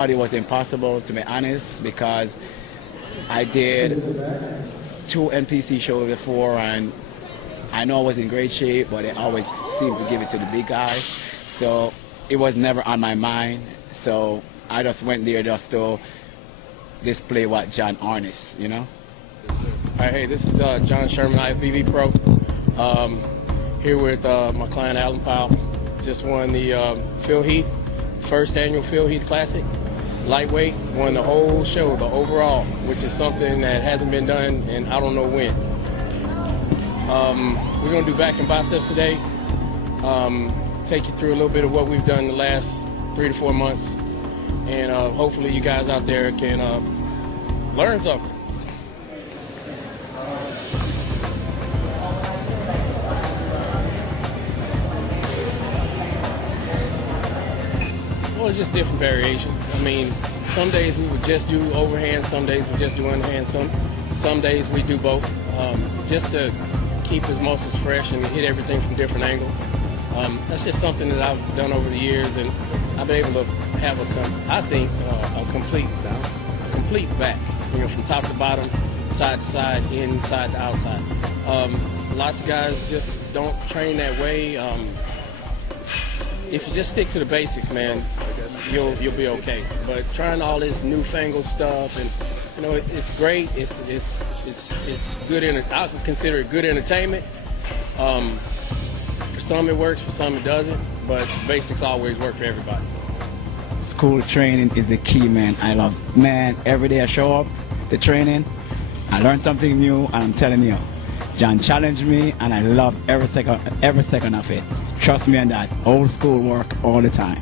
It was impossible, to be honest, because I did 2 NPC shows before, and I know I was in great shape, but they always seemed to give it to the big guy. So it was never on my mind. So I just went there just to display what John harnessed, you know? All right, hey, this is John Sherman, IFBB Pro. Here with my client, Allan Powell. Just won the Phil Heath, first annual Phil Heath Classic. Lightweight, won the whole show, the overall, which is something that hasn't been done in I don't know when. We're going to do back and biceps today. Take you through a little bit of what we've done the last 3 to 4 months. And hopefully you guys out there can learn something. Well, it's just different variations. I mean, some days we would just do overhand, some days we just do underhand, some days we do both, just to keep his muscles fresh and hit everything from different angles. That's just something that I've done over the years, and I've been able to have a complete back, you know, from top to bottom, side to side, inside to outside. Lots of guys just don't train that way. If you just stick to the basics, man, you'll be okay. But trying all this newfangled stuff, and you know, it's great. It's good. I would consider it good entertainment. For some it works, for some it doesn't. But basics always work for everybody. School training is the key, man. I love, man, every day I show up to training, I learn something new, and I'm telling you, John challenged me, and I love every second of it. Trust me on that. Old school work all the time.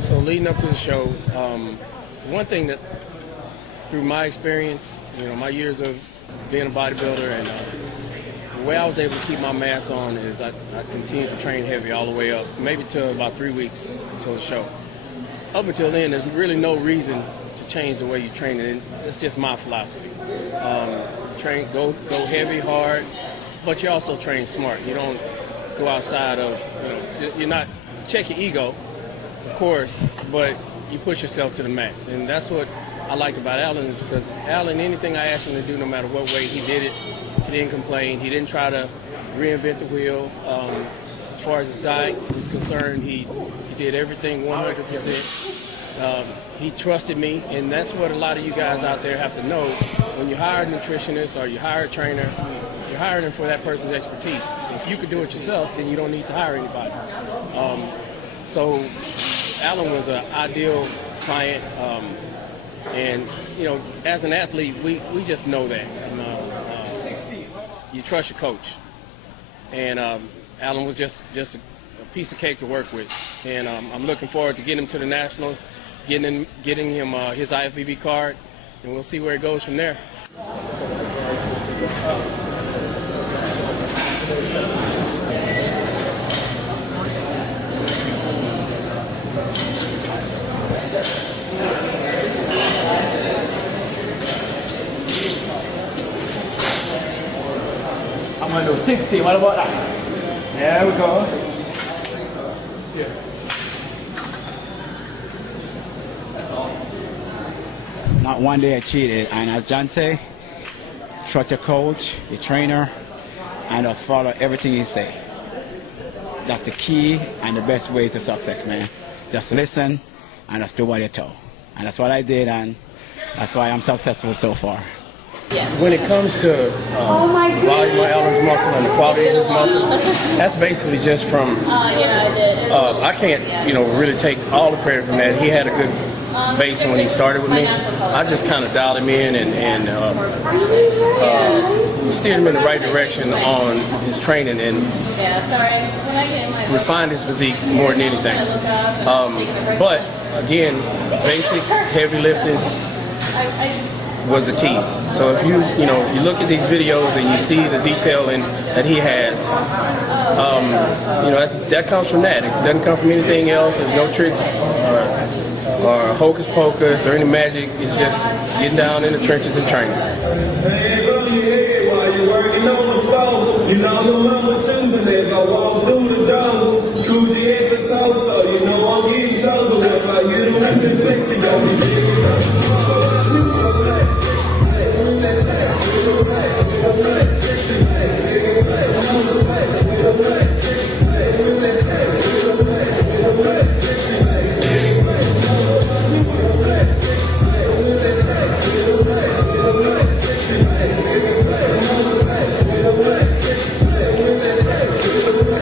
So leading up to the show, one thing that, through my experience, you know, my years of being a bodybuilder, and the way I was able to keep my mass on is I continued to train heavy all the way up, maybe till about 3 weeks until the show. Up until then, there's really no reason to change the way you train it. And it's just my philosophy. Go heavy, hard, but you also train smart. You don't go outside of, you know, you're not, check your ego, of course, but you push yourself to the max. And that's what I like about Allan, because Allan, anything I asked him to do, no matter what weight, he did it. He didn't complain. He didn't try to reinvent the wheel. As far as his diet was concerned, he did everything 100%. He trusted me, and that's what a lot of you guys out there have to know. When you hire a nutritionist or you hire a trainer, you're hiring them for that person's expertise. If you could do it yourself, then you don't need to hire anybody. So Allan was an ideal client, and you know, as an athlete, we just know that. You trust your coach, and Allan was just a piece of cake to work with, and I'm looking forward to getting him to the Nationals, getting him his IFBB card, and we'll see where it goes from there. I'm going to do 60. What about that? There we go. Yeah. Not one day I cheated, and as John say, trust your coach, your trainer, and just follow everything he say. That's the key and the best way to success, man. Just listen and just do what you're told. And that's what I did, and that's why I'm successful so far. When it comes to the volume of Allan's muscle and the quality of his muscle, that's basically just from, I can't, you know, really take all the credit from that. He had a good base when he started with me. I just kind of dialed him in and steered him in the right direction on his training and refined his physique more than anything. But again, basic heavy lifting was the key. So if you look at these videos and you see the detailing that he has, that comes from that. It doesn't come from anything else. There's no tricks or hocus pocus or any magic. It's just getting down in the trenches and training. Hands on your head while you're working on the floor. You know the number two, and as I walk through the door, coochie head to toe, so you know I'm getting told. Once I get a whip and flex, you gon' be digging up.